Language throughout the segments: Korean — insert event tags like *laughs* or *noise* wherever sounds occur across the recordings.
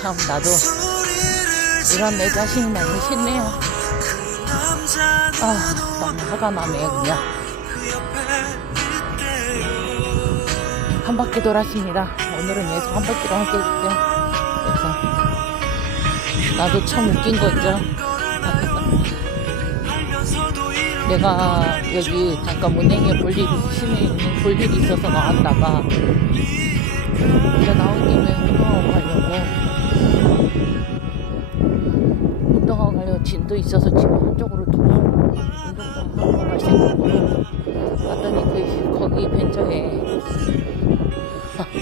참 나도 이런 내 자신이 너무 싫네요. 아, 너무 화가 나네요, 그냥. 한 바퀴 돌았습니다. 오늘은 예수 한 바퀴로 함께 해줄게요. 그래서, 나도 참 웃긴 거 있죠. *laughs* 내가 여기 잠깐 문행에 볼 일이, 시내 볼 일이 있어서 나왔다가, 이제 나온 김에 운동하고 가려고, 진도 있어서 지금 한쪽으로 돌아, 운동 좀 하고 갈 생각으로 갔더니 그, 거기 근처에, 같이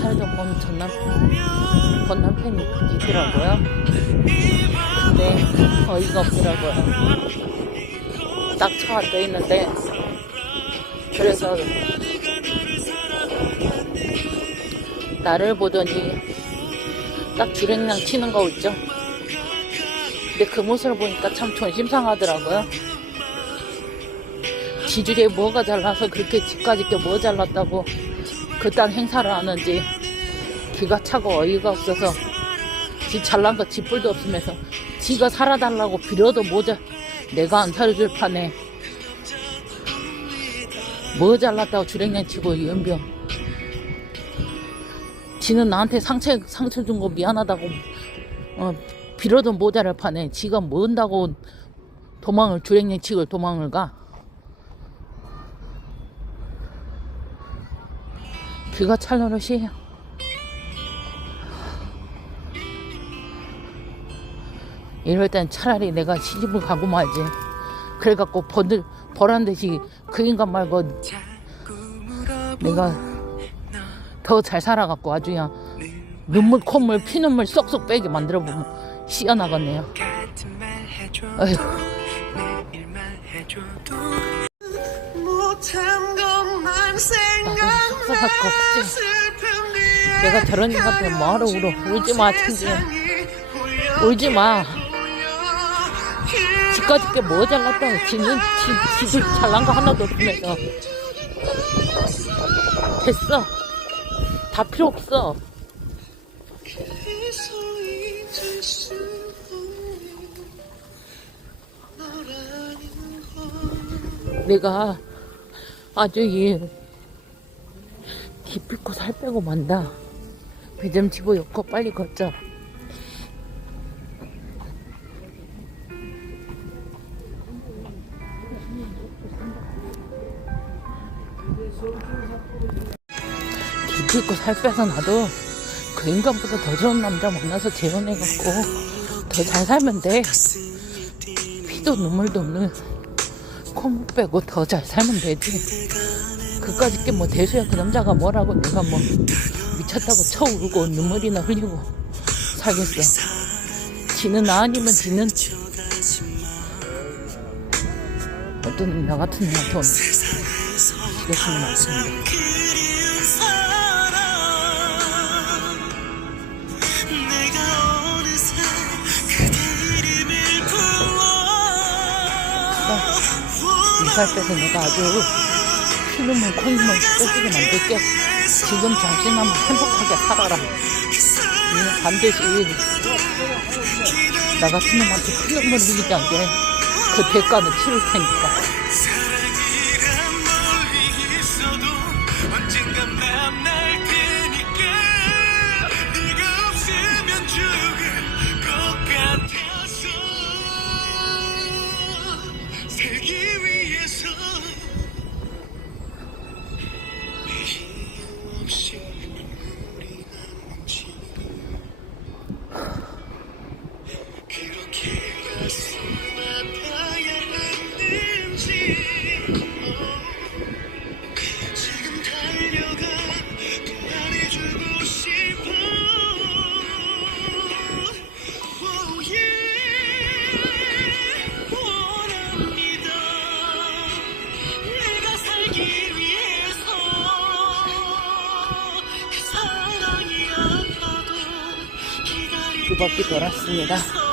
살던 건 전남, 전 남편이 있더라고요. 근데 어이가 없더라고요. 딱 차가 떠 있는데 그래서 나를 보더니 딱 주랭랑 치는 거 있죠. 근데 그 모습을 보니까 참 존심 상하더라고요. 지주에 뭐가 잘나서 그렇게 집까지 게 뭐 잘났다고 그딴 행사를 하는지 기가 차고 어이가 없어서 지 잘난 거 지뿔도 없으면서 지가 살아달라고 빌어도 모자 내가 안 살려줄 판에 뭐 잘났다고 주랭냥 치고 연병 지는 나한테 상처 상처 준 거 미안하다고 어, 빌어도 모자랄 판에 지가 뭔다고 도망을 주랭냥 치고 도망을 가 귀가 찰 노릇이에요. 이럴 땐 차라리 내가 시집을 가고 말지. 그래갖고 벌, 벌한 듯이 그 인간 말고 내가 더 잘 살아갖고 아주 그냥 눈물, 콧물, 피눈물 쏙쏙 빼게 만들어 보면 씨어나겠네요. 아휴. 나도 거 없지. 내가 저런 인간한테 뭐하러 울어. 울지 마, 친구. 울지 마. 지까지 게뭐 잘났다고. 지는, 지, 지도 잘난 거 하나도 없으면서. 됐어. 다 필요 없어. 내가 아주 이 기필코 살 빼고 만다. 배 좀 집어넣고 빨리 걷자. 기필코 살 빼서 나도 그 인간보다 더 좋은 남자 만나서 재혼해갖고 더 잘 살면 돼. 피도 눈물도 없는 콧물 빼고 더 잘 살면 되지. 그까짓 게 뭐 대수야 그 남자가 뭐라고 내가 뭐 미쳤다고 쳐 울고 눈물이나 흘리고 살겠어. 지는 나 아니면 지는 어떤 나 같은 애한테 오늘 지겠으면 맞습니다. 이 살 빼서 내가 아주 피눈물 콧물 뺏기게 만들게 지금 잠시나마 행복하게 살아라. 반드시 나 같은 놈한테 피눈물 흘리지 않게 그 대가는 치를 테니까 두 바퀴 돌았습니다.